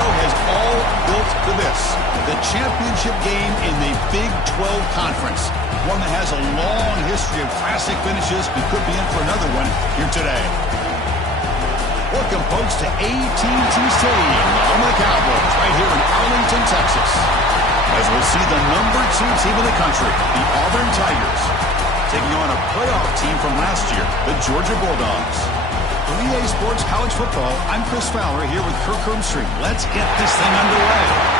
Toledo has all built to this. The championship game in the Big 12 Conference. One that has a long history of classic finishes and could be in for another one here today. Welcome, folks, to AT&T Stadium, the home of the Cowboys, right here in Arlington, Texas. As we'll see the number 2 team in the country, the Auburn Tigers, taking on a playoff team from last year, the Georgia Bulldogs. For EA Sports College Football, I'm Chris Fowler here with Kirk Hermstreet. Let's get this thing underway.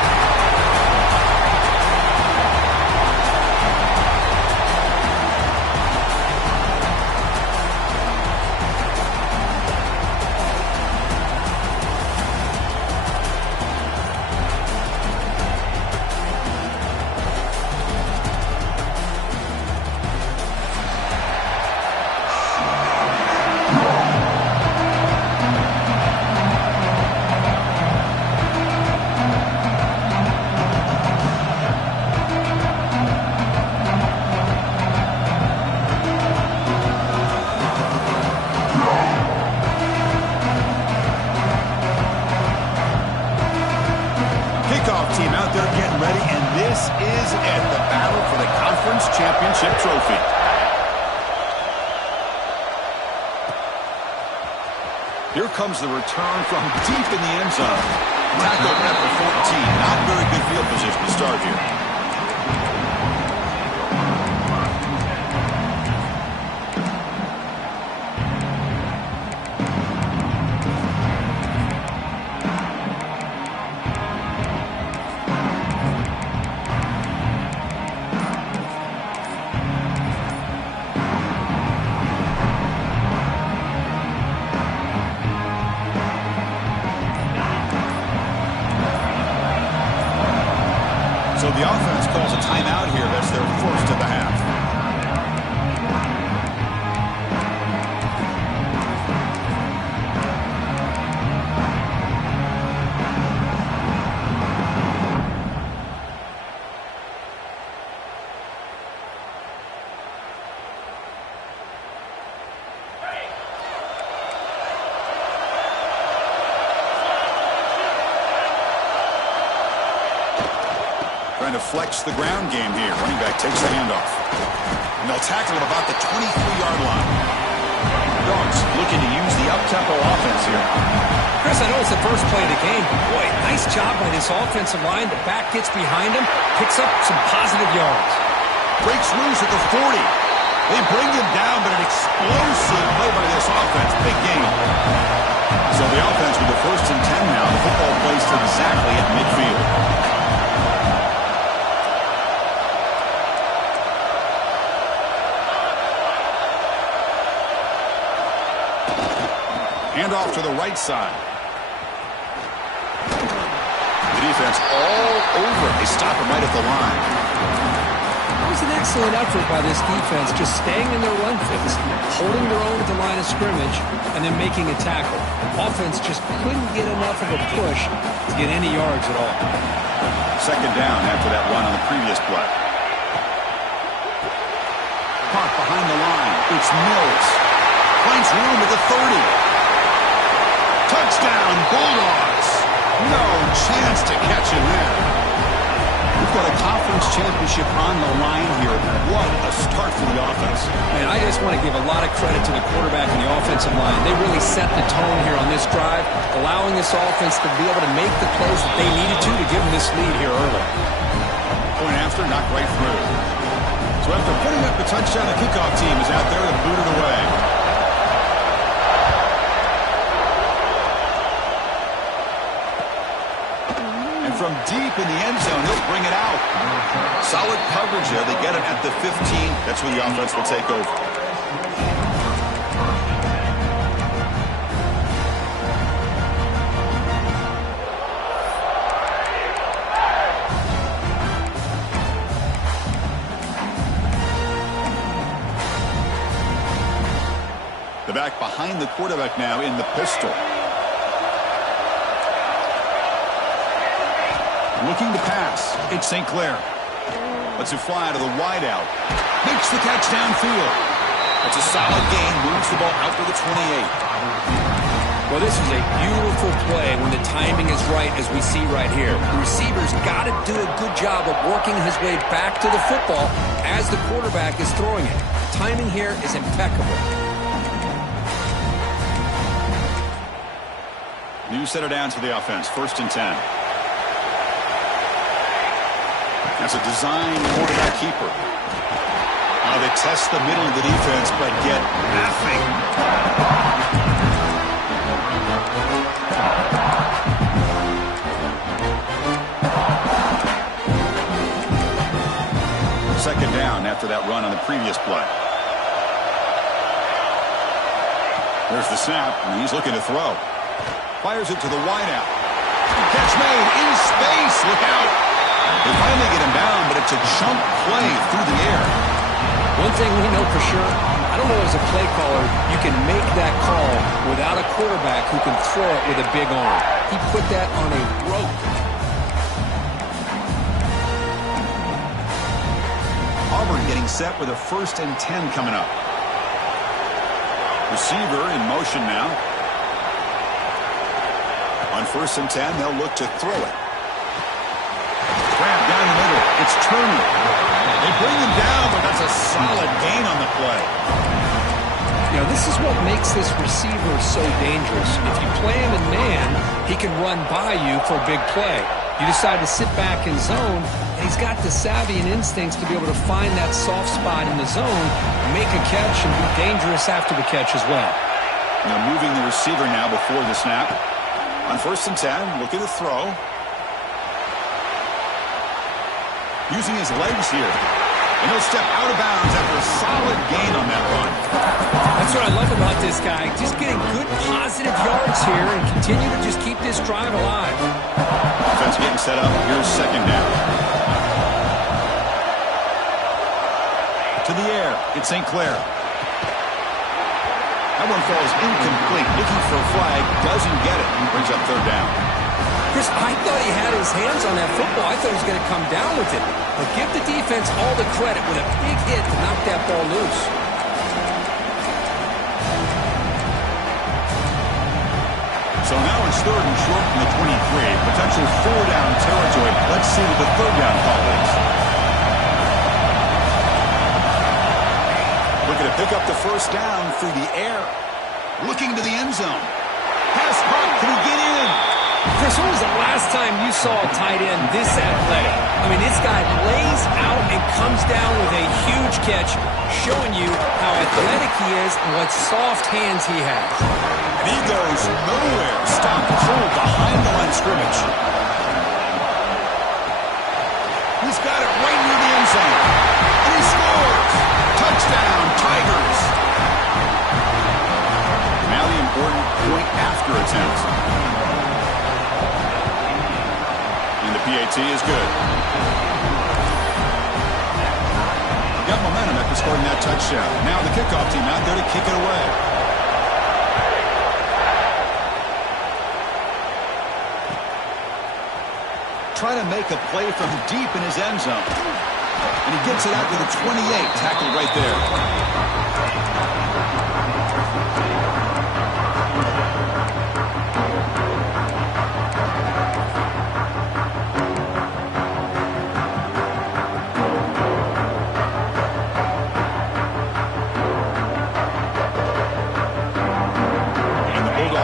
Team out there getting ready, and this is it, the battle for the conference championship trophy. Here comes the return from deep in the end zone. Tackled at the 14. Not very good field position to start here. So the offense calls a timeout here. That's their first of the half. Trying to flex the ground game here. Running back takes the handoff. And they'll tackle him about the 23-yard line. Dogs looking to use the up-tempo offense here. Chris, I know it's the first play of the game. Boy, nice job by this offensive line. The back gets behind him, picks up some positive yards. Breaks loose at the 40. They bring him down, but an explosive play by this offense. Big game. So the offense with the 1st and 10 now. The football placed exactly at midfield. Handoff to the right side. The defense all over it. They stop him right at the line. It was an excellent effort by this defense, just staying in their run phase, holding their own at the line of scrimmage, and then making a tackle. Offense just couldn't get enough of a push to get any yards at all. 2nd down after that run on the previous play. Caught behind the line. It's Mills. Finds room at the 30. Touchdown, Bulldogs. No chance to catch him there. We've got a conference championship on the line here. What a start for the offense. Man, I just want to give a lot of credit to the quarterback and the offensive line. They really set the tone here on this drive, allowing this offense to be able to make the plays that they needed to give them this lead here early. Point after, knocked right through. So after putting up the touchdown, the kickoff team is out there to boot it away. From deep in the end zone, he'll bring it out. Solid coverage there. They get him at the 15. That's where the offense will take over. The back behind the quarterback now in the pistol. Looking to pass. It's St. Clair. Lets it fly to the wideout. Makes the catch downfield. It's a solid gain. Moves the ball out to the 28. Well, this is a beautiful play when the timing is right, as we see right here. The receiver's got to do a good job of working his way back to the football as the quarterback is throwing it. Timing here is impeccable. New set of downs for the offense. 1st and 10. That's a design quarterback keeper. Now they test the middle of the defense, but get nothing. 2nd down after that run on the previous play. There's the snap, and he's looking to throw. Fires it to the wideout. Catch made in space. Look out. They finally get him down, but it's a jump play through the air. One thing we know for sure, I don't know as a play caller, you can make that call without a quarterback who can throw it with a big arm. He put that on a rope. Auburn getting set with a 1st and 10 coming up. Receiver in motion now. On 1st and 10, they'll look to throw it. Grab down the middle. It's Turner. They bring him down, but that's a solid gain on the play. You know, this is what makes this receiver so dangerous. If you play him in man, he can run by you for a big play. You decide to sit back in zone, and he's got the savvy and instincts to be able to find that soft spot in the zone, make a catch, and be dangerous after the catch as well. Now moving the receiver now before the snap. On 1st and 10, looking to throw. Using his legs here. And he'll step out of bounds after a solid gain on that run. That's what I love about this guy. Just getting good positive yards here and continue to just keep this drive alive. Offense getting set up. Here's 2nd down. To the air. It's St. Clair. That one falls incomplete. Looking for a flag. Doesn't get it. Brings up 3rd down. Chris, I thought he had his hands on that football. I thought he was going to come down with it. But give the defense all the credit with a big hit to knock that ball loose. So now it's 3rd and short from the 23. Potential 4-down territory. Let's see what the 3rd down call is. Looking to pick up the 1st down through the air. Looking to the end zone. Pass caught. Can he get in? Chris, when was the last time you saw a tight end this athletic? I mean, this guy lays out and comes down with a huge catch, showing you how athletic he is and what soft hands he has. And he goes nowhere. Stop pull behind the line of scrimmage. He's got it right near the end zone. And he scores. Touchdown, Tigers. Now the important point after attempt. And the PAT is good. Got momentum after scoring that touchdown. Now the kickoff team out there to kick it away. Try to make a play from deep in his end zone. And he gets it out to the 28. Tackled right there.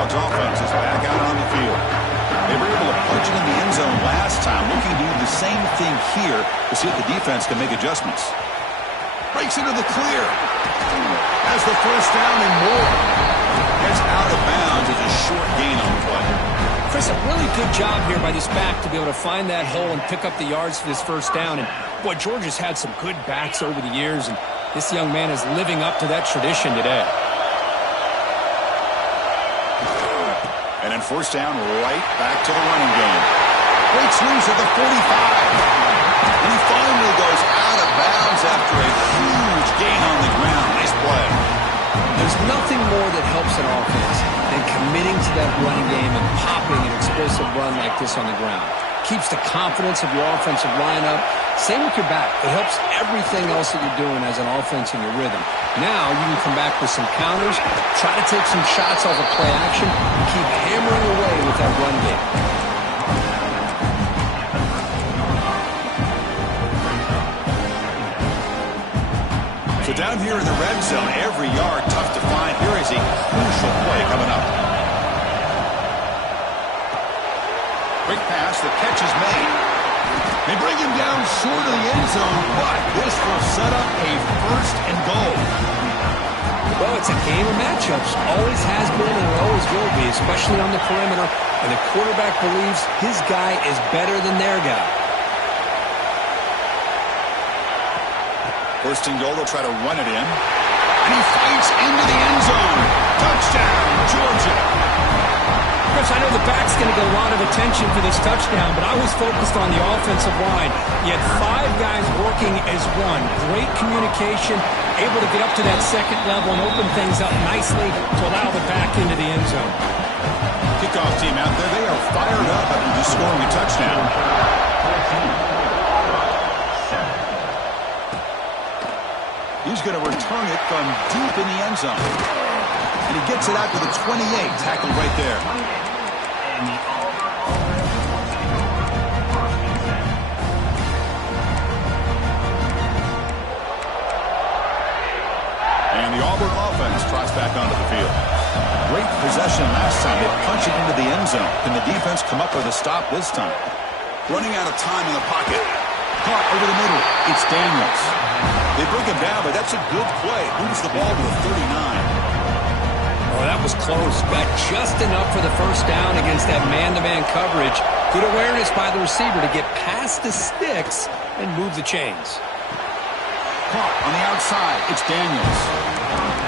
Offense is back out on the field. They were able to punch it in the end zone last time, looking to do the same thing here to see if the defense can make adjustments. Breaks into the clear. Has the 1st down and more. Gets out of bounds as a short gain on the play. Chris, a really good job here by this back to be able to find that hole and pick up the yards for this 1st down. And boy, Georgia's had some good backs over the years, and this young man is living up to that tradition today. And then 1st down, right back to the running game. Breaks loose at the 45. And he finally goes out of bounds after a huge gain on the ground. Nice play. There's nothing more that helps an offense than committing to that running game and popping an explosive run like this on the ground. keeps the confidence of your offensive line up. Same with your back. It helps everything else that you're doing as an offense in your rhythm. Now you can come back with some counters, try to take some shots off of play action, and keep hammering away with that run game. So down here in the red zone, every yard tough to find. Here is a crucial play coming up. Quick pass, the catch is made. They bring him down short of the end zone, but this will set up a first and goal. Well, it's a game of matchups. Always has been and it always will be, especially on the perimeter. And the quarterback believes his guy is better than their guy. First and goal, they'll try to run it in. And he fights into the end zone. Touchdown, Georgia. Chris, I know the back's going to get a lot of attention for this touchdown, but I was focused on the offensive line. You had 5 guys working as one. Great communication, able to get up to that second level and open things up nicely to allow the back into the end zone. Kickoff team out there, they are fired up after just scoring a touchdown. He's going to return it from deep in the end zone. And he gets it out to the 28, tackled right there. And the Auburn offense trots back onto the field. Great possession last time. They punch it into the end zone. Can the defense come up with a stop this time? Running out of time in the pocket. Caught over the middle. It's Daniels. They bring him down, but that's a good play. Moves the ball to the 39. Oh, that was close. Got just enough for the first down against that man-to-man coverage. Good awareness by the receiver to get past the sticks and move the chains. Caught on the outside. It's Daniels.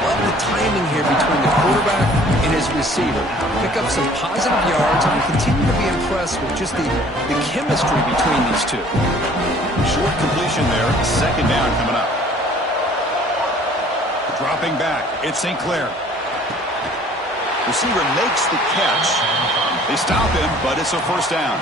Love the timing here between the quarterback and his receiver. Pick up some positive yards and continue to be impressed with just the chemistry between these two. Short completion there. Second down coming up. Dropping back. It's St. Clair. Receiver makes the catch. They stop him, but it's a first down.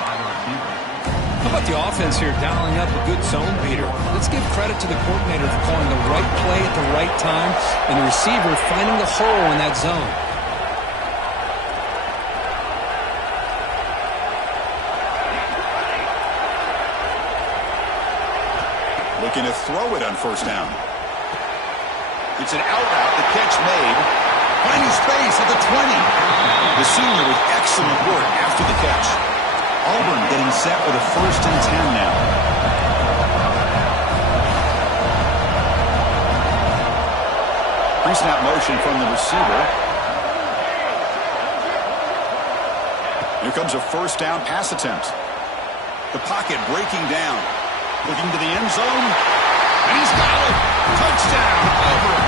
How about the offense here dialing up a good zone beater? Let's give credit to the coordinator for calling the right play at the right time and the receiver finding the hole in that zone. Looking to throw it on first down. It's an out route. The catch made. Finding space at the 20. The senior with excellent work after the catch. Auburn getting set with a first and 10 now. Pre-snap motion from the receiver. Here comes a first down pass attempt. The pocket breaking down. Looking to the end zone. And he's got it. Touchdown, Auburn.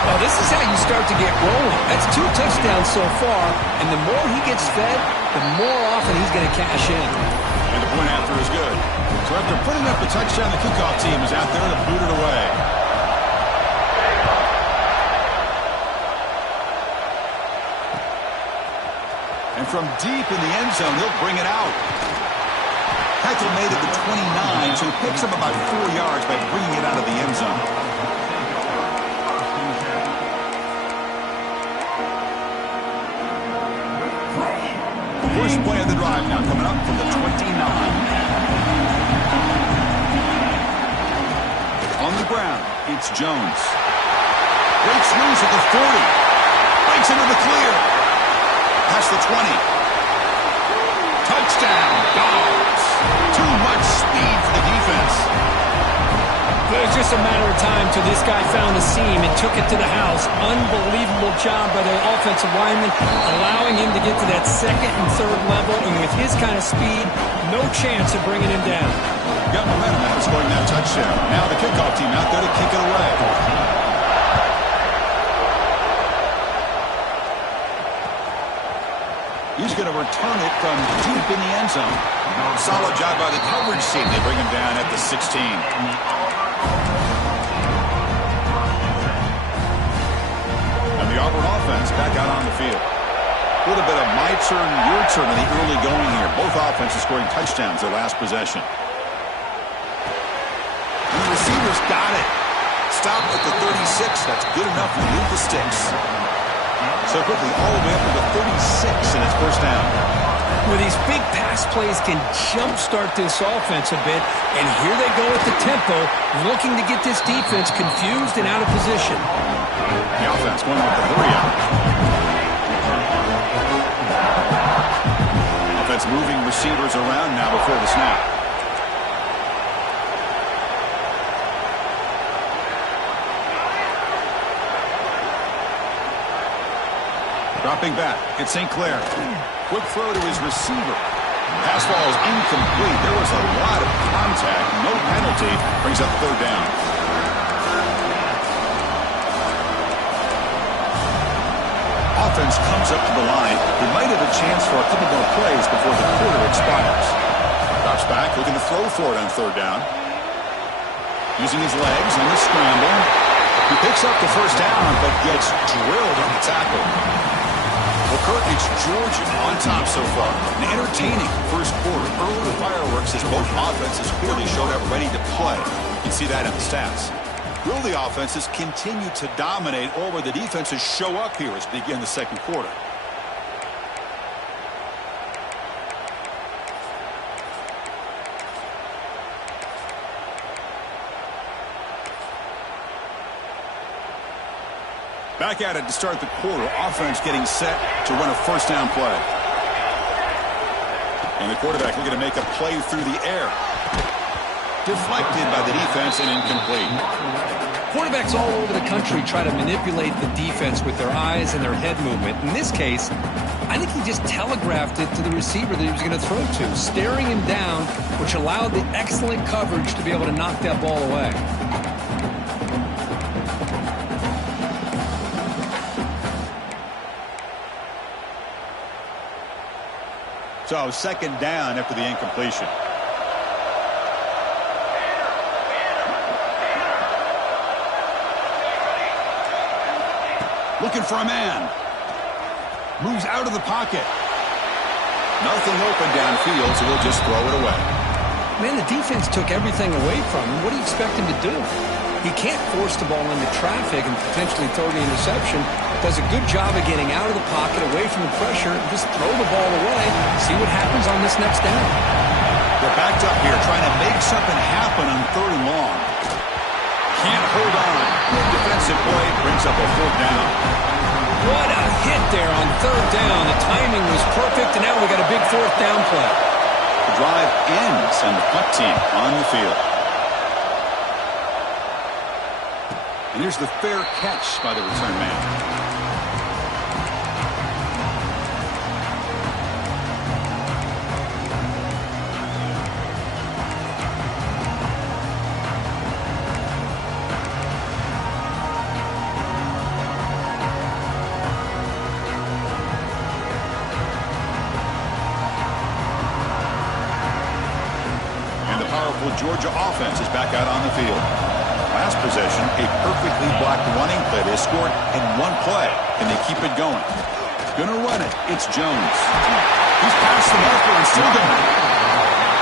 Well, this is how you start to get rolling. That's 2 touchdowns so far, and the more he gets fed, the more often he's going to cash in. And the point after is good. So after putting up the touchdown, the kickoff team is out there to boot it away. And from deep in the end zone, they'll bring it out. Tackle made at the 29, so he picks up about 4 yards by bringing it out of the end zone. First play of the drive now coming up from the 29. On the ground, it's Jones. Breaks loose at the 40. Breaks into the clear. Past the 20. Touchdown, Dogs. Too much speed for the defense. It was just a matter of time till this guy found the seam and took it to the house. Unbelievable job by the offensive lineman, allowing him to get to that second and third level. And with his kind of speed, no chance of bringing him down. Got momentum after scoring that touchdown. Now the kickoff team out there to kick it away. He's going to return it from deep in the end zone. Solid job by the coverage team. They bring him down at the 16. And the Auburn offense back out on the field. A little bit of my turn, your turn in the early going here. Both offenses scoring touchdowns their last possession. And the receivers got it. Stop at the 36. That's good enough to move the sticks. So quickly, all the way up to the 36, and it's first down. Well, these big pass plays can jumpstart this offense a bit, and here they go at the tempo, looking to get this defense confused and out of position. The offense going with the hurry out. Offense moving receivers around now before the snap. Dropping back, it's St. Clair. Quick throw to his receiver. Pass ball is incomplete. There was a lot of contact. No penalty. Brings up third down. Offense comes up to the line. He might have a chance for a couple more plays before the quarter expires. Drops back, looking to throw for it on third down. Using his legs on the scramble. He picks up the first down, but gets drilled on the tackle. Well, Kirk, it's Georgia on top so far. An entertaining first quarter. Early fireworks as both offenses clearly showed up ready to play. You can see that in the stats. Will the offenses continue to dominate, or will the defenses show up here as we begin the second quarter? Back at it to start the quarter. Offense getting set to run a first down play. And the quarterback looking to make a play through the air. Deflected by the defense and incomplete. Quarterbacks all over the country try to manipulate the defense with their eyes and their head movement. In this case, I think he just telegraphed it to the receiver that he was going to throw to, staring him down, which allowed the excellent coverage to be able to knock that ball away. So second down after the incompletion. Looking for a man. Moves out of the pocket. Nothing open downfield, so he'll just throw it away. Man, the defense took everything away from him. What do you expect him to do? He can't force the ball into traffic and potentially throw the interception. Does a good job of getting out of the pocket, away from the pressure, and just throw the ball away. See what happens on this next down. They're backed up here, trying to make something happen on third and long. Can't hold on. Defensive play brings up a fourth down. What a hit there on third down. The timing was perfect, and now we got a big fourth down play. The drive ends, and the punt team on the field. And here's the fair catch by the return man. Georgia offense is back out on the field. Last possession, a perfectly blocked running play. They scored in one play, and they keep it going. Gonna run it. It's Jones. He's past the marker and still going.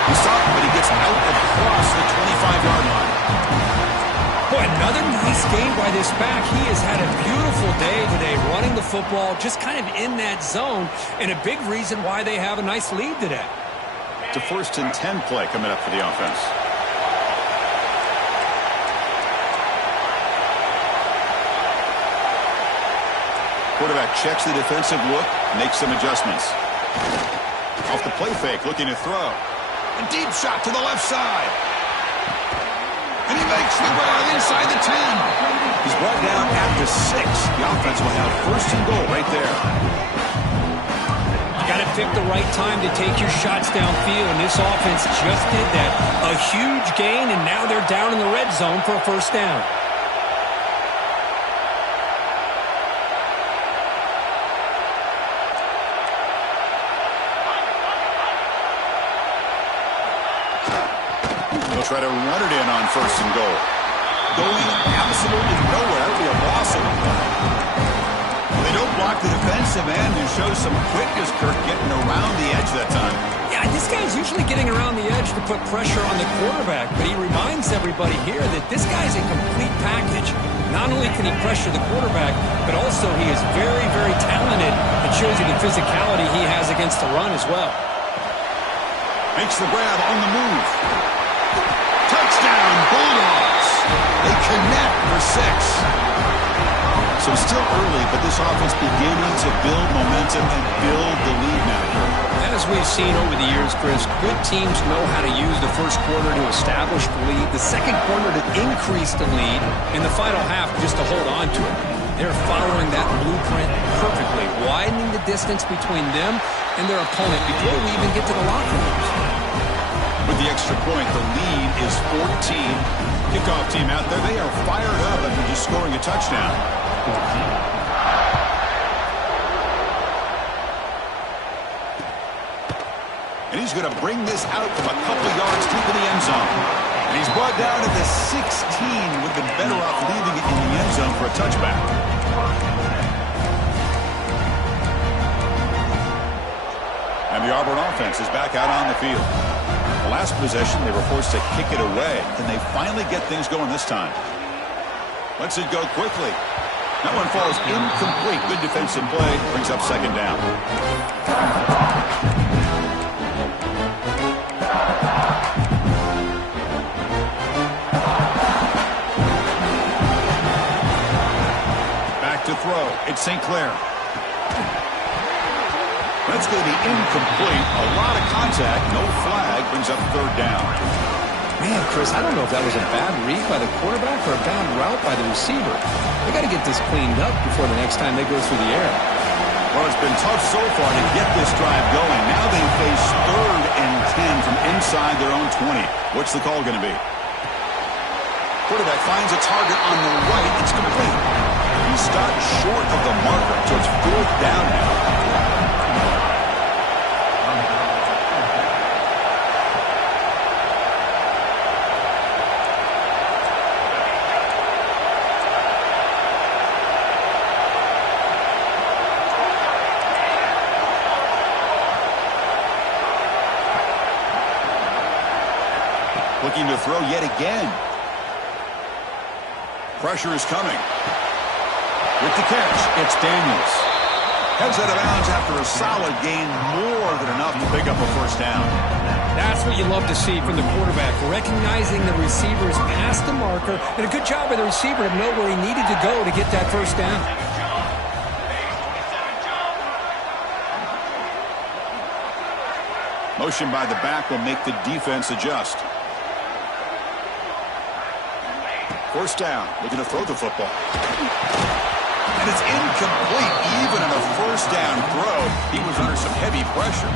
He's stopped, but he gets out across the 25-yard line. Boy, another nice game by this back. He has had a beautiful day today running the football, just kind of in that zone, and a big reason why they have a nice lead today. It's a 1st and 10 play coming up for the offense. Quarterback checks the defensive look, makes some adjustments. Off the play fake, looking to throw. A deep shot to the left side. And he makes the grab inside the 10. He's brought down at the 6. The offense will have 1st and goal right there. Got to pick the right time to take your shots downfield, and this offense just did that. A huge gain, and now they're down in the red zone for a first down. They'll try to run it in on 1st and goal. Going absolutely nowhere. It'll be a loss of a play. They don't block the defense, defensive end who shows some quickness, Kirk, getting around the edge that time. Yeah, this guy's usually getting around the edge to put pressure on the quarterback, but he reminds everybody here that this guy's a complete package. Not only can he pressure the quarterback, but also he is very, very talented. It shows you the physicality he has against the run as well. Makes the grab on the move. Touchdown, Bulldogs. They connect for 6. So still early, but this offense beginning to build momentum and build the lead now. As we've seen over the years, Chris, good teams know how to use the first quarter to establish the lead, the second quarter to increase the lead, and the final half just to hold on to it. They're following that blueprint perfectly, widening the distance between them and their opponent before we even get to the locker rooms. With the extra point, the lead is 14. Kickoff team out there, they are fired up after just scoring a touchdown. And he's going to bring this out from a couple yards deep in the end zone. And he's brought down at the 16. Would have been better off leaving it in the end zone for a touchback. And the Auburn offense is back out on the field. The last possession, they were forced to kick it away. Can they finally get things going this time? Lets it go quickly. That one falls incomplete. Good defensive play. Brings up second down. Back to throw. It's St. Clair. That's going to be incomplete. A lot of contact. No flag. Brings up third down. Man, Chris, I don't know if that was a bad read by the quarterback or a bad route by the receiver. They got to get this cleaned up before the next time they go through the air. Well, it's been tough so far to get this drive going. Now they face 3rd and 10 from inside their own 20. What's the call going to be? Quarterback finds a target on the right. It's complete. He stopped short of the marker, so it's 4th down now. Looking to throw yet again. Pressure is coming. With the catch, it's Daniels. Heads out of bounds after a solid gain, more than enough to pick up a first down. That's what you love to see from the quarterback, recognizing the receiver is past the marker, and a good job by the receiver to know where he needed to go to get that first down. Motion by the back will make the defense adjust. First down, looking to throw the football. And it's incomplete, even on a first down throw. He was under some heavy pressure.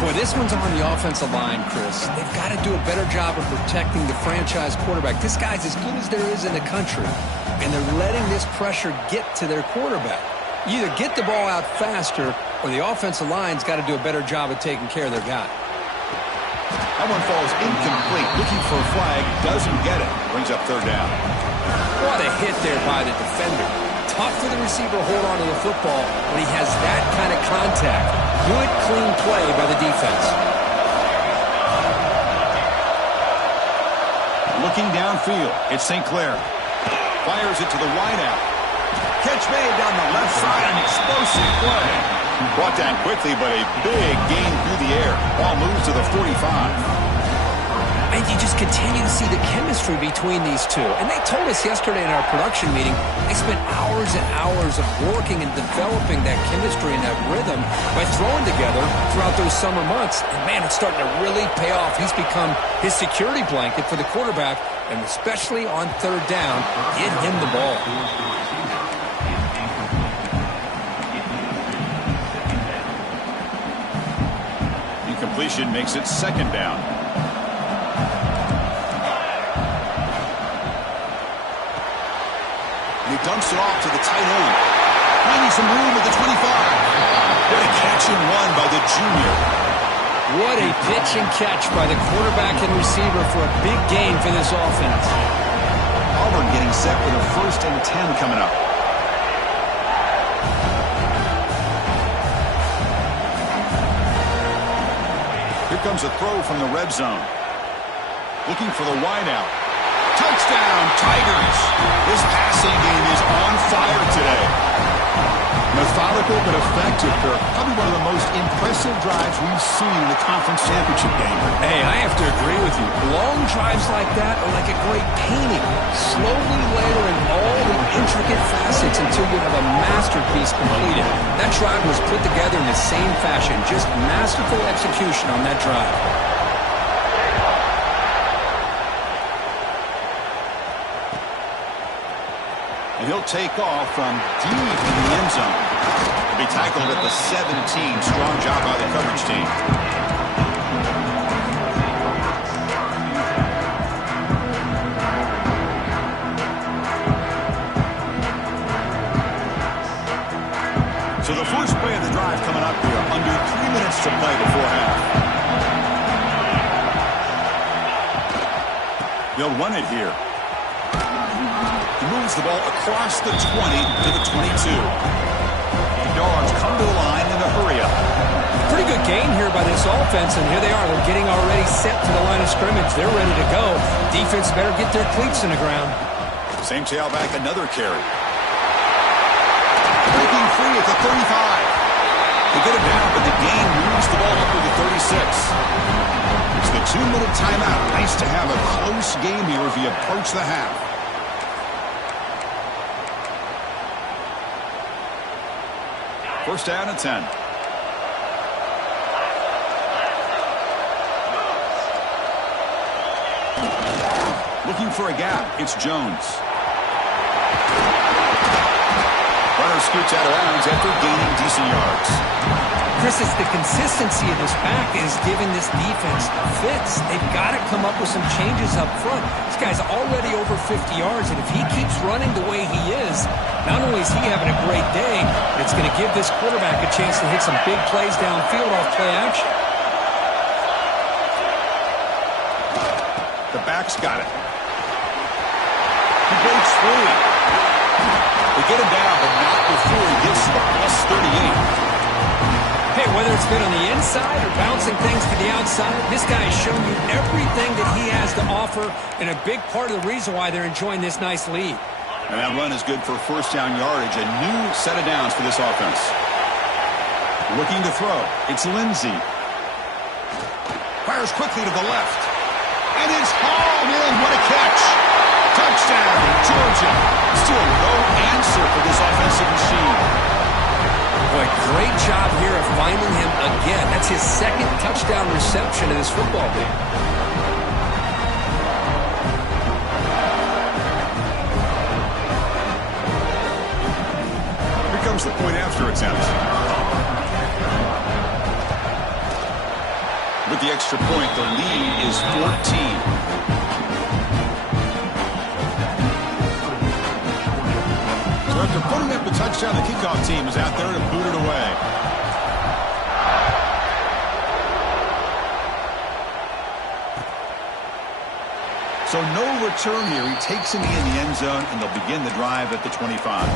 Boy, this one's on the offensive line, Chris. They've got to do a better job of protecting the franchise quarterback. This guy's as good as there is in the country, and they're letting this pressure get to their quarterback. You either get the ball out faster, or the offensive line's got to do a better job of taking care of their guy. That one falls incomplete. Looking for a flag, doesn't get it. Brings up third down. What a hit there by the defender. Tough for the receiver to hold on to the football when he has that kind of contact. Good, clean play by the defense. Looking downfield, it's St. Clair. Fires it to the wideout. Catch made down the left side, an explosive play. Brought down quickly, but a big gain through the air. Ball moves to the 45. And you just continue to see the chemistry between these two. And they told us yesterday in our production meeting, they spent hours and hours of working and developing that chemistry and that rhythm by throwing together throughout those summer months. And man, it's starting to really pay off. He's become his security blanket for the quarterback, and especially on third down, get him the ball. Completion makes it second down. And he dumps it off to the tight end. Finding some room at the 25. What a catch and run by the junior. What a pitch and catch by the quarterback and receiver for a big gain for this offense. Auburn getting set with a 1st and 10 coming up. comes a throw from the red zone. Looking for the wideout. Touchdown, Tigers! This passing game is on fire today. Methodical but effective, Kirk. Probably one of the most impressive drives we've seen in the conference championship game. Hey, I have to agree with you. Long drives like that are like a great painting. Slowly layering all the intricate facets until you have a masterpiece completed. That drive was put together in the same fashion. Just masterful execution on that drive. And he'll take off from deep in the end zone. He'll be tackled at the 17. Strong job by the coverage team. So the first play of the drive coming up here. Under 3 minutes to play before half. They'll run it here. He moves the ball across the 20 to the 22. Yards come to the line in a hurry-up. Pretty good gain here by this offense, and here they are. They're getting already set to the line of scrimmage. They're ready to go. Defense better get their cleats in the ground. Same tailback, another carry. Breaking free at the 35. They get it down, but the gain moves the ball up to the 36. It's the 2-minute timeout. Nice to have a close game here as we approach the half. First down and 10. Looking for a gap. It's Jones. Runner scoots out of bounds after gaining decent yards. Chris, it's the consistency of this back is giving this defense fits. They've got to come up with some changes up front. This guy's already over 50 yards, and if he keeps running the way he is, not only is he having a great day, but it's going to give this quarterback a chance to hit some big plays downfield off play action. The back's got it. He breaks free. They get him down, but not before he gets to the plus 38. Hey, whether it's been on the inside or bouncing things to the outside, this guy has shown you everything that he has to offer, and a big part of the reason why they're enjoying this nice lead. And that run is good for first down yardage. A new set of downs for this offense. Looking to throw. It's Lindsey. Fires quickly to the left. And it's hauled in. What a catch. Touchdown, Georgia. Still no answer for this offensive machine. Boy, great job here of finding him again. That's his second touchdown reception of this football game. Here comes the point after attempt. With the extra point, the lead is 14. So after putting up a touchdown, the kickoff team is out there to boot it away. So no return here. He takes him in the end zone, and they'll begin the drive at the 25.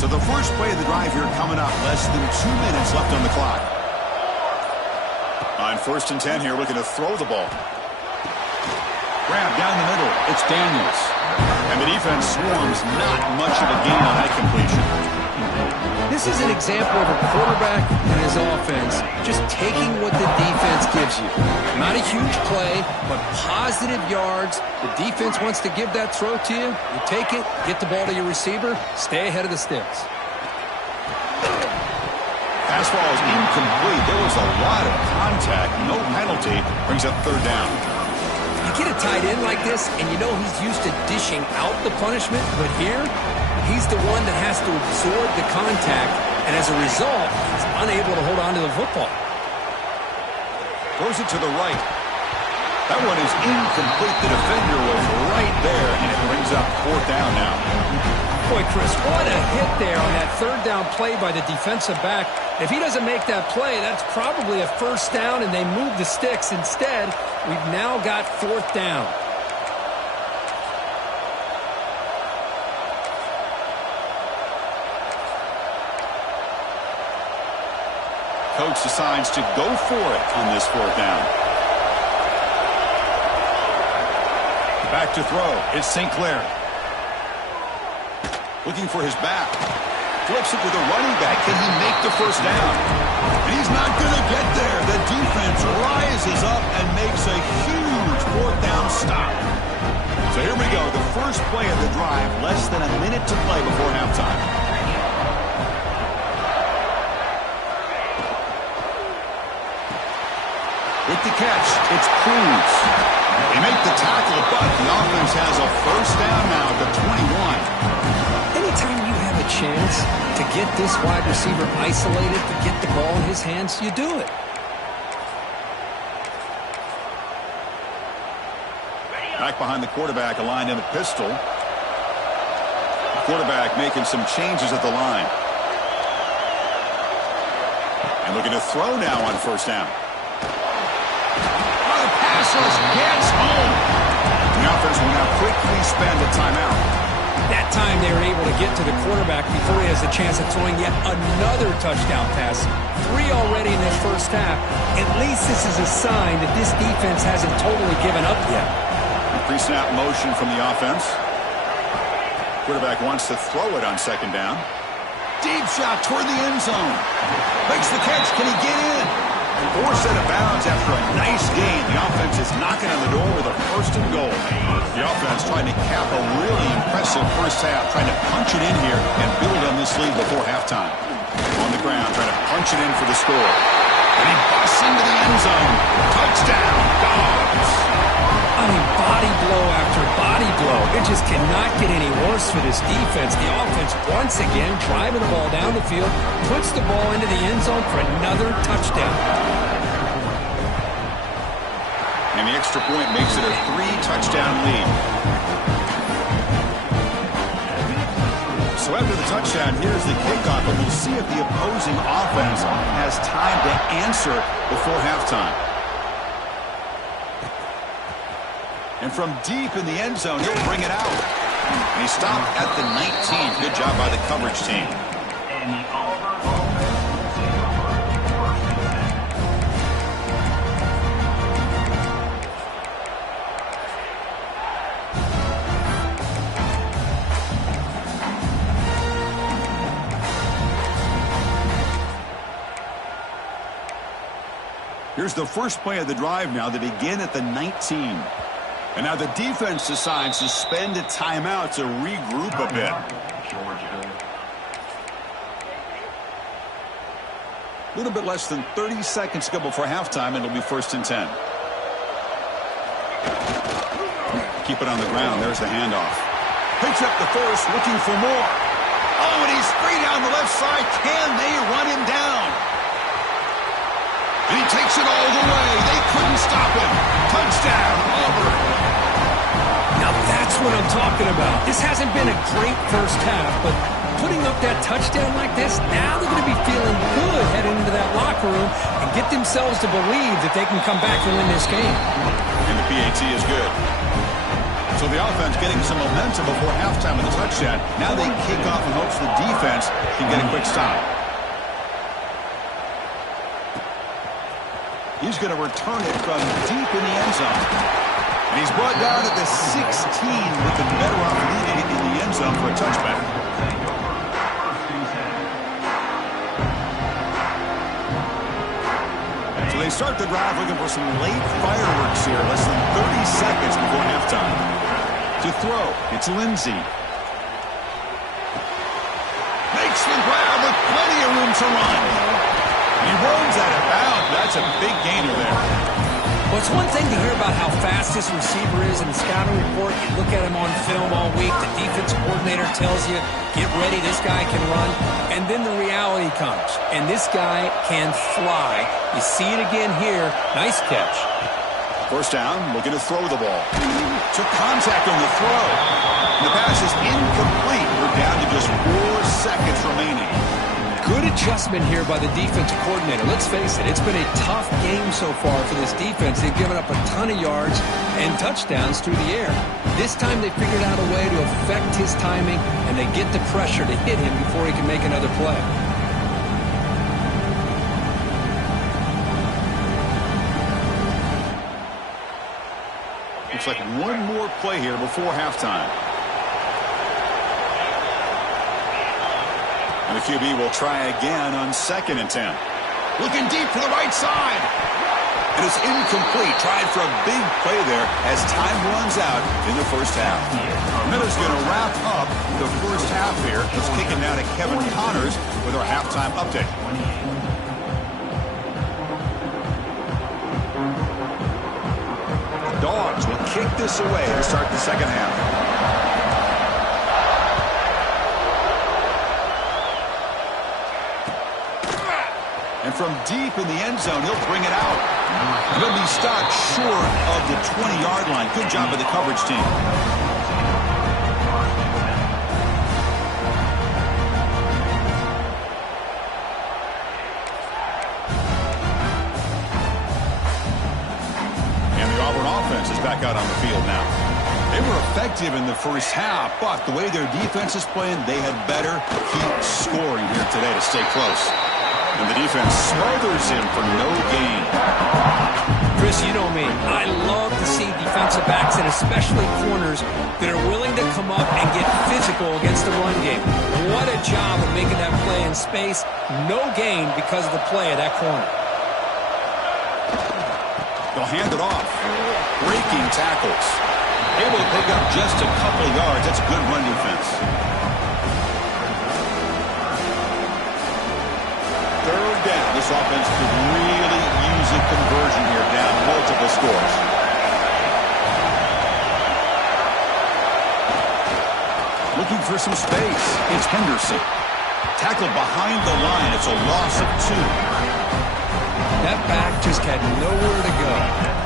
So the first play of the drive here coming up. Less than 2 minutes left on the clock. On first and 10 here, looking to throw the ball. Grab down the middle. It's Daniels. And the defense swarms. Not much of a gain on that completion. This is an example of a quarterback and his offense just taking what the defense gives you. Not a huge play, but positive yards. The defense wants to give that throw to you. You take it, get the ball to your receiver, stay ahead of the sticks. Pass ball is incomplete. There was a lot of contact. No penalty. Brings up third down. You get a tight end like this, and you know he's used to dishing out the punishment, but here, he's the one that has to absorb the contact, and as a result, he's unable to hold on to the football. Throws it to the right. That one is incomplete. The defender was right there, and it brings up fourth down now. Boy, Chris, what a hit there on that third down play by the defensive back. If he doesn't make that play, that's probably a first down, and they move the sticks. Instead, we've now got fourth down. coach decides to go for it on this fourth down. Back to throw. It's St. Clair. Looking for his back. Flips it with a running back. Can he make the first down? And he's not going to get there. The defense rises up and makes a huge fourth down stop. So here we go. The first play of the drive. Less than a minute to play before halftime. With the catch, it's Cruz. They make the tackle, but the offense has a first down now at the 21. Anytime you have a chance to get this wide receiver isolated, to get the ball in his hands, you do it. Back behind the quarterback, aligned in a pistol. The quarterback making some changes at the line. And looking to throw now on first down. Oh, the pass rush gets home. The offense will now quickly spend a timeout. That time they were able to get to the quarterback before he has a chance of throwing yet another touchdown pass. 3 already in this first half. At least this is a sign that this defense hasn't totally given up yet. Pre-snap motion from the offense. Quarterback wants to throw it on second down. Deep shot toward the end zone. Makes the catch. Can he get in? Forced out of bounds after a nice gain. The offense is knocking on the door with a first and goal. The offense trying to cap a really impressive first half, trying to punch it in here and build on this lead before halftime. On the ground, trying to punch it in for the score. And he busts into the end zone. Touchdown, Dogs. I mean, body blow after body blow. It just cannot get any worse for this defense. The offense, once again, driving the ball down the field, puts the ball into the end zone for another touchdown. And the extra point makes it a 3-touchdown lead. So after the touchdown, here's the kickoff, and we'll see if the opposing offense has time to answer before halftime. And from deep in the end zone, he'll bring it out. And he stopped at the 19. Good job by the coverage team. Here's the first play of the drive now. They begin at the 19. And now the defense decides to spend a timeout to regroup a bit. A little bit less than 30 seconds to go before halftime, and it'll be 1st and 10. Keep it on the ground. There's the handoff. Picks up the first, looking for more. Oh, and he's free down the left side. Can they run him down? And he takes it all the way. They couldn't stop him. Touchdown, Auburn. Now that's what I'm talking about. This hasn't been a great first half, but putting up that touchdown like this, now they're going to be feeling good heading into that locker room and get themselves to believe that they can come back and win this game. And the PAT is good. So the offense getting some momentum before halftime with a touchdown. Now they kick off in hopes the defense can get a quick stop. He's going to return it from deep in the end zone. And he's brought down at the 16 with the better off leading it in the end zone for a touchback. So they start the drive looking for some late fireworks here. Less than 30 seconds before halftime. To throw, it's Lindsey. Makes the grab with plenty of room to run. He runs out of bounds. That's a big gainer there. Well, it's one thing to hear about how fast this receiver is in the scouting report. You look at him on film all week. The defense coordinator tells you, get ready, this guy can run. And then the reality comes, and this guy can fly. You see it again here. Nice catch. First down, looking to throw the ball. Took contact on the throw. And the pass is incomplete. We're down to just 4 seconds remaining. Good adjustment here by the defensive coordinator. Let's face it, it's been a tough game so far for this defense. They've given up a ton of yards and touchdowns through the air. This time they figured out a way to affect his timing, and they get the pressure to hit him before he can make another play. Looks like one more play here before halftime. And the QB will try again on 2nd and 10. Looking deep for the right side. And it's incomplete. Tried for a big play there as time runs out in the first half. Miller's going to wrap up the first half here. Let's kick it now to Kevin Connors with our halftime update. The Dogs will kick this away to start the second half. And from deep in the end zone, he'll bring it out. He'll be stopped short of the 20-yard line. Good job by the coverage team. And the Auburn offense is back out on the field now. They were effective in the first half, but the way their defense is playing, they had better keep scoring here today to stay close. And the defense smothers him for no gain. Chris, you know me. I love to see defensive backs and especially corners that are willing to come up and get physical against the run game. What a job of making that play in space. No gain because of the play of that corner. They'll hand it off. Breaking tackles. Able to pick up just a couple of yards. That's good run defense. Third down. This offense could really use a conversion here, down multiple scores. Looking for some space. It's Henderson. Tackled behind the line. It's a loss of 2. That back just had nowhere to go.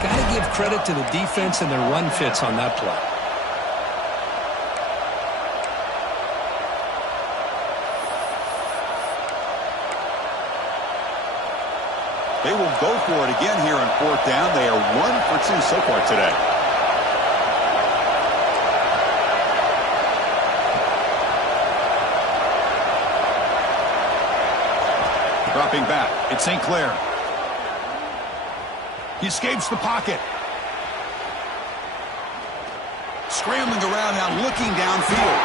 Got to give credit to the defense and their run fits on that play. They will go for it again here on 4th down. They are 1 for 2 so far today. Dropping back, it's St. Clair. He escapes the pocket. Scrambling around now, looking downfield.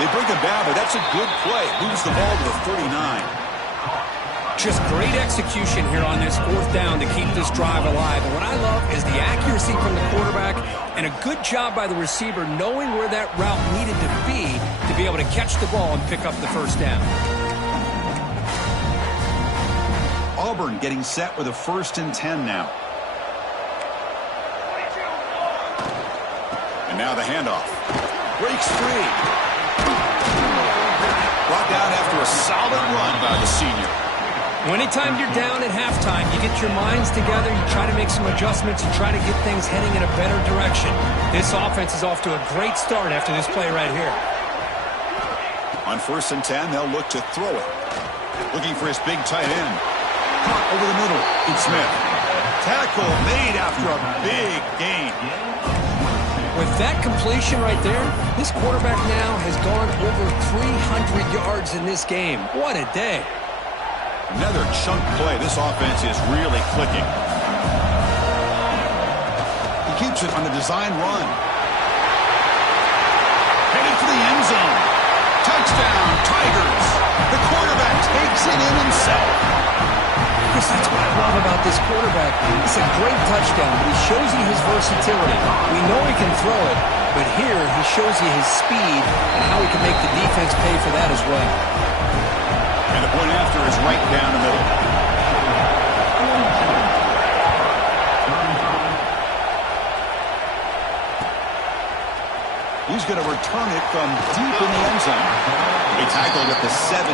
They bring him down, but that's a good play. Moves the ball to the 39. Just great execution here on this 4th down to keep this drive alive. And what I love is the accuracy from the quarterback and a good job by the receiver knowing where that route needed to be able to catch the ball and pick up the first down. Auburn getting set with a 1st and 10 now. And now the handoff. Breaks free. Brought down after a solid run by the senior. Well, anytime you're down at halftime, you get your minds together, you try to make some adjustments, you try to get things heading in a better direction. This offense is off to a great start after this play right here. On 1st and 10, they'll look to throw it. Looking for his big tight end. Caught over the middle. It's Smith. Tackle made after a big gain. With that completion right there, this quarterback now has gone over 300 yards in this game. What a day. Another chunk play. This offense is really clicking. He keeps it on the design run. Headed for the end zone. Touchdown, Tigers. The quarterback takes it in himself. Chris, that's what I love about this quarterback. It's a great touchdown, but he shows you his versatility. We know he can throw it, but here he shows you his speed and how he can make the defense pay for that as well. And the point after is right down the middle. He's going to return it from deep in the end zone. They tackled at the 17.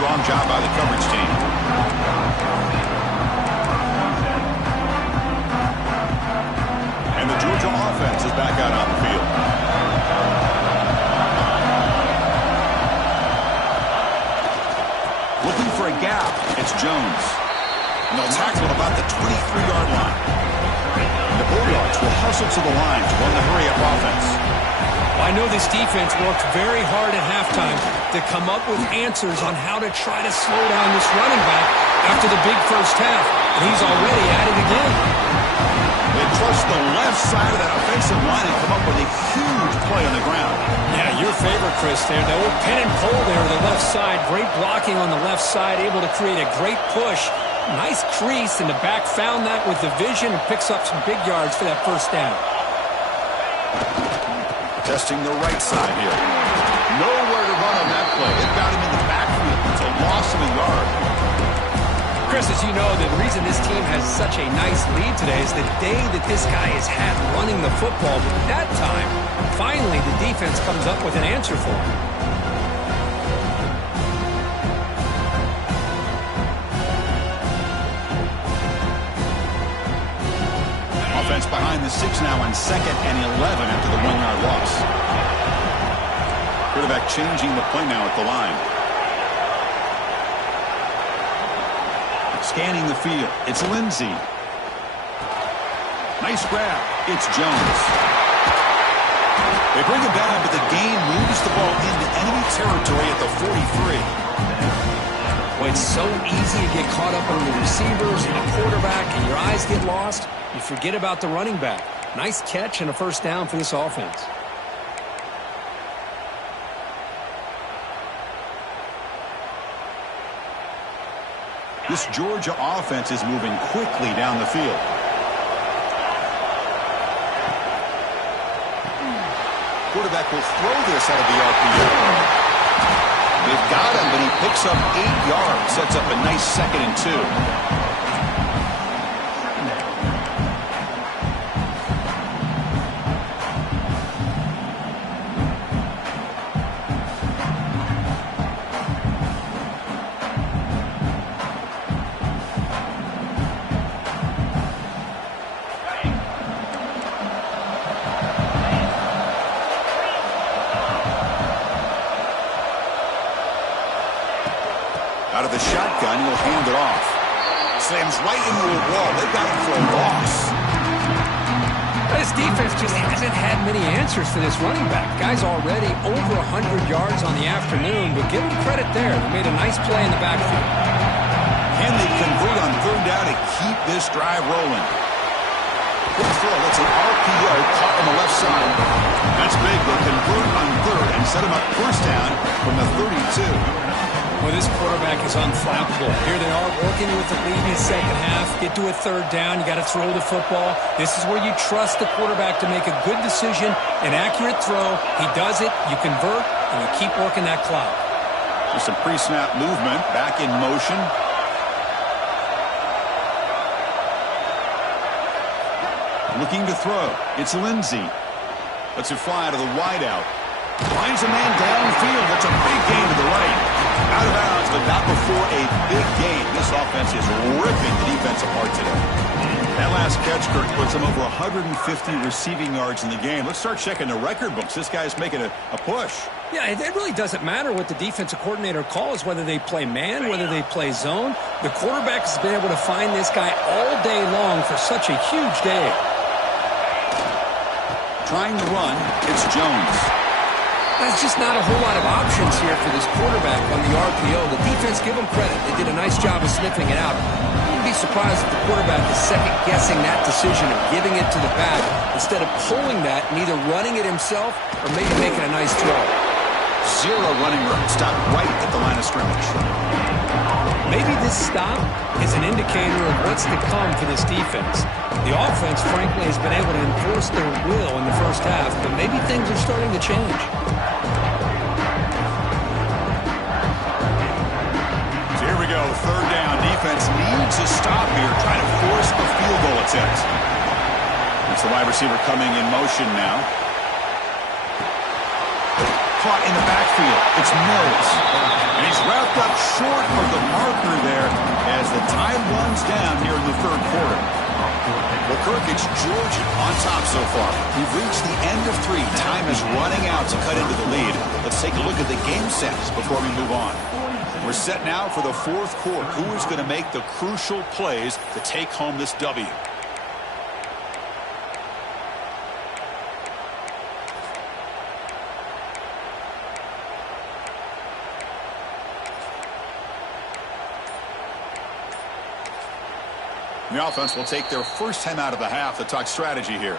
Strong job by the coverage team. And the Georgia offense is back out on the field. Looking for a gap. It's Jones. And they'll tackle at about the 23-yard line. The Bulldogs will hustle to the line to run the hurry-up offense. I know this defense worked very hard at halftime to come up with answers on how to try to slow down this running back after the big first half. And he's already at it again. They trust the left side of that offensive line and come up with a huge play on the ground. Yeah, your favorite, Chris, there. The old pin and pull there to the left side. Great blocking on the left side, able to create a great push. Nice crease in the back. Found that with the vision and picks up some big yards for that first down. Testing the right side here. Nowhere to run on that play. It got him in the backfield. It's a loss of a yard. Chris, as you know, the reason this team has such a nice lead today is the day that this guy has had running the football. But that time, finally, the defense comes up with an answer for him. Offense behind the 6 now on 2nd and 11 after the 1-yard loss. Quarterback changing the play now at the line. Scanning the field. It's Lindsey. Nice grab. It's Jones. They bring him down, but the gain moves the ball into enemy territory at the 43. Well, it's so easy to get caught up on the receivers and the quarterback, and your eyes get lost. You forget about the running back. Nice catch and a first down for this offense. This Georgia offense is moving quickly down the field. Quarterback will throw this out of the RPO. They've got him, but he picks up 8 yards. Sets up a nice 2nd and 2. Out of the shotgun, he'll hand it off. Slams right into a wall. They've got him for a loss. This defense just hasn't had many answers for this running back. Guy's already over 100 yards on the afternoon, but give him credit there. They made a nice play in the backfield. Can they convert on 3rd down to keep this drive rolling? Good throw. That's an RPO caught on the left side. That's big. They'll convert on 3rd and set him up first down from the 32. Well, this quarterback is unflappable. Here they are working with the lead in the second half. Get to a 3rd down. You got to throw the football. This is where you trust the quarterback to make a good decision, an accurate throw. He does it. You convert, and you keep working that clock. There's some pre-snap movement. Back in motion. Looking to throw. It's Lindsey. Lets it fly out of the wideout. Finds a man downfield. That's a big gain to the right. Out of bounds, but not before a big gain. This offense is ripping the defense apart today. That last catch, Kirk, puts him over 150 receiving yards in the game. Let's start checking the record books. This guy's making a push. Yeah, it really doesn't matter what the defensive coordinator calls, whether they play man, whether they play zone. The quarterback has been able to find this guy all day long for such a huge day. Trying to run, it's Jones. There's just not a whole lot of options here for this quarterback on the RPO. The defense, give them credit. They did a nice job of sniffing it out. I wouldn't be surprised if the quarterback is second-guessing that decision of giving it to the back instead of pulling that and either running it himself or maybe making a nice throw. 0 running room. Stop right at the line of scrimmage. Maybe this stop is an indicator of what's to come for this defense. The offense, frankly, has been able to enforce their will in the first half, but maybe things are starting to change. So here we go, 3rd down. Defense needs a stop here, trying to force a field goal attempt. It's the wide receiver coming in motion now. Caught in the backfield. It's Mills. And he's wrapped up short of the marker there as the time runs down here in the 3rd quarter. Well, Kirk, it's Georgia on top so far. We've reached the end of 3. Time is running out to cut into the lead. Let's take a look at the game sets before we move on. We're set now for the 4th quarter. Who is going to make the crucial plays to take home this W? The offense will take their first time out of the half to talk strategy here.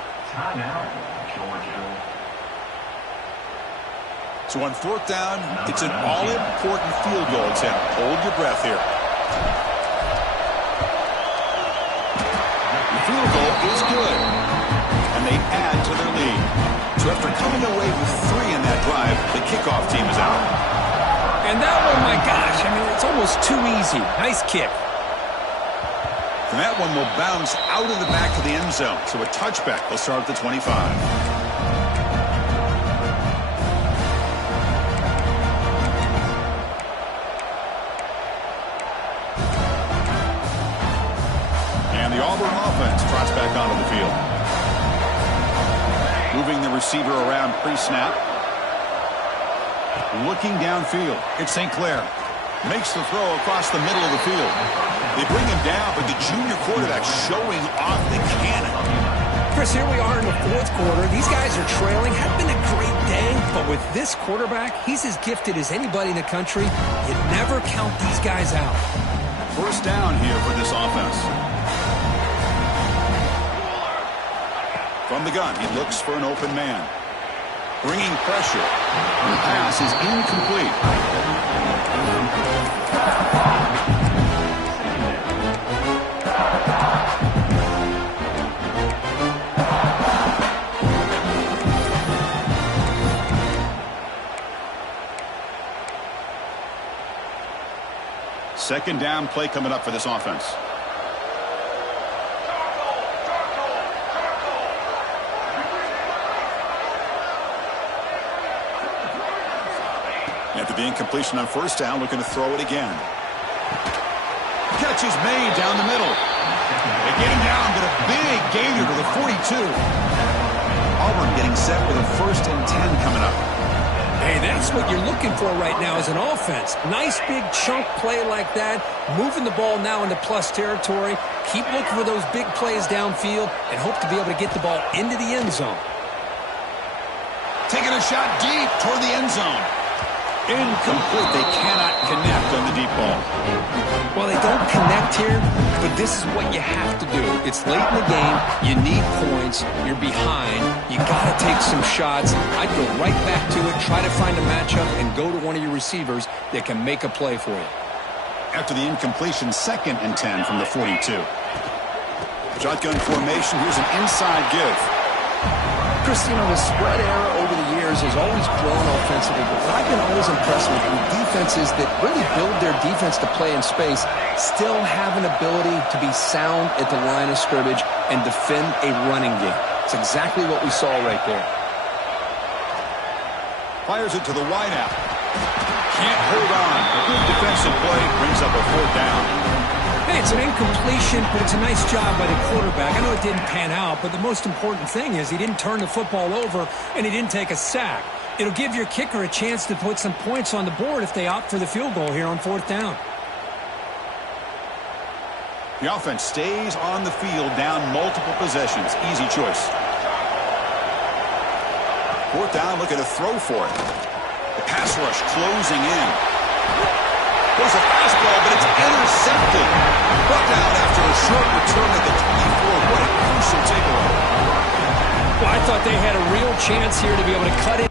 So on fourth down, it's an all-important field goal attempt. Hold your breath here. The field goal is good, and they add to their lead. So after coming away with 3 in that drive, the kickoff team is out. And that one, my gosh, I mean, it's almost too easy. Nice kick. And that one will bounce out of the back of the end zone. So a touchback. They'll start at the 25. And the Auburn offense trots back onto the field. Moving the receiver around pre-snap. Looking downfield. It's St. Clair. Makes the throw across the middle of the field. They bring him down, but the junior quarterback showing off the cannon. Chris, here we are in the fourth quarter. These guys are trailing. Had been a great day, but with this quarterback, he's as gifted as anybody in the country. You never count these guys out. First down here for this offense. From the gun, he looks for an open man. Bringing pressure. The pass is incomplete. Second down play coming up for this offense. After the incompletion on first down, looking to throw it again. Catch is made down the middle. They get him down, but a big gainer to the 42. Auburn getting set with a 1st and 10 coming up. Hey, that's what you're looking for right now as an offense. Nice big chunk play like that. Moving the ball now into plus territory. Keep looking for those big plays downfield and hope to be able to get the ball into the end zone. Taking a shot deep toward the end zone. Incomplete. They cannot connect on the deep ball. Well, they don't connect here, but this is what you have to do. It's late in the game. You need points. You're behind. You got to take some shots. I'd go right back to it, try to find a matchup, and go to one of your receivers that can make a play for you. After the incompletion, 2nd and 10 from the 42. Shotgun formation. Here's an inside give. Chris, you know, the spread era over the years has always grown offensively, but what I've been always impressed with defenses that really build their defense to play in space still have an ability to be sound at the line of scrimmage and defend a running game. It's exactly what we saw right there. Fires it to the wideout. Can't hold on. Good defensive play brings up a 4th down. Hey, it's an incompletion, but it's a nice job by the quarterback. I know it didn't pan out, but the most important thing is he didn't turn the football over and he didn't take a sack. It'll give your kicker a chance to put some points on the board if they opt for the field goal here on 4th down. The offense stays on the field down multiple possessions. Easy choice. 4th down, looking to throw for it. The pass rush closing in. There's a fastball, but it's intercepted. Brought down after a short return at the 24. What a crucial takeaway. Well, I thought they had a real chance here to be able to cut it.